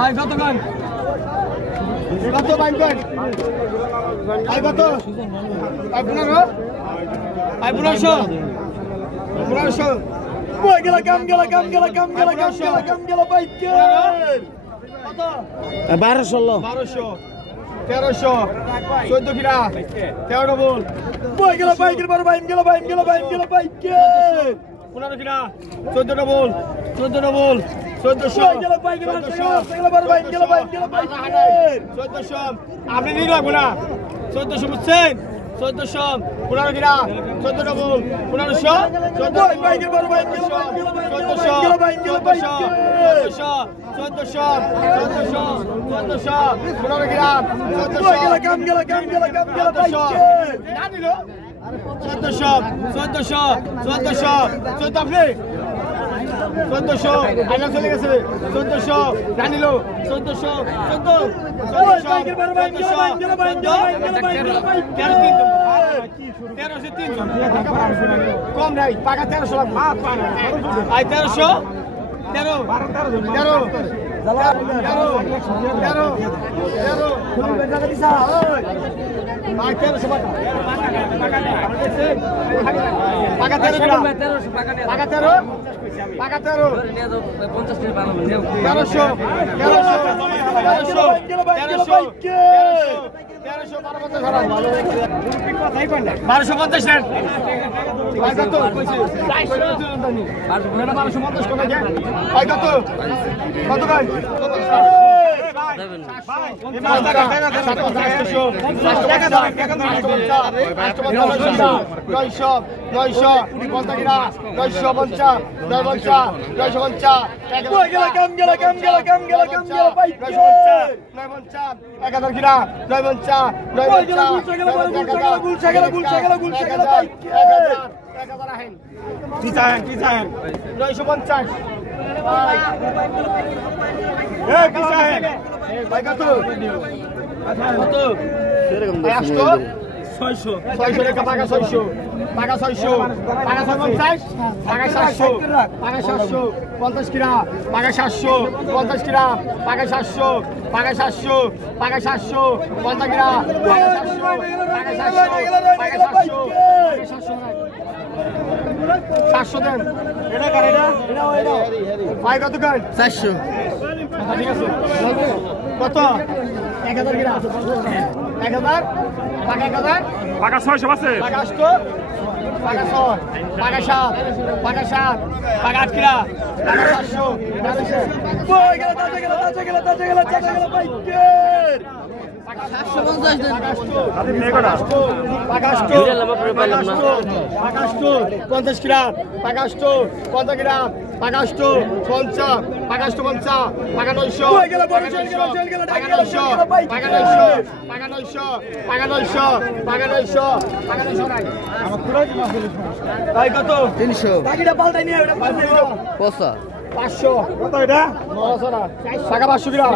ভাই কত গান কত ভাই গান ভাই কত ভাই 15 ভাই 1500 boy gela kam gela biker কত 1200 1300 14 কিরা 13 বল boy gela biker বড় ভাই gela biker 15 কিরা 14 বল 1400 gela biker বড় ভাই gela biker 1400 আপনি নিয়ে রাখবো না 1400 বুঝছেন 1400 15 কিরা 14 বল 1500 boy biker বড় ভাই gela biker 1400 15 কিরা 1400 gela kam biker না দিল 1400 আপনি 1400 আইনা চলে গেছে 1400 জানিল 1400 কম নাই টাকা 1300 লাগবে আই 1300 13 কত 1000 কিরা 1000 পাকা 600 আছে পাকা 8 পাকা 6 পাকা 7 পাকা 8 কিরা পাকা 700 বই গেল তাজা বাইকের 750 দেন আপনি মেগাটা পাকা 8 পাকা 50 কিরা পাকা 50 কিরা পাকা 50 পাকা 50 পাকা 900 বই গেল বড় চল গেল পাকা 900 পাকা 900 আমার পুরো ভাই কত 300 বাকিটা পাল্টাই নিয়ে ওটা 500 কত এটা 900 টাকা 500 কিরা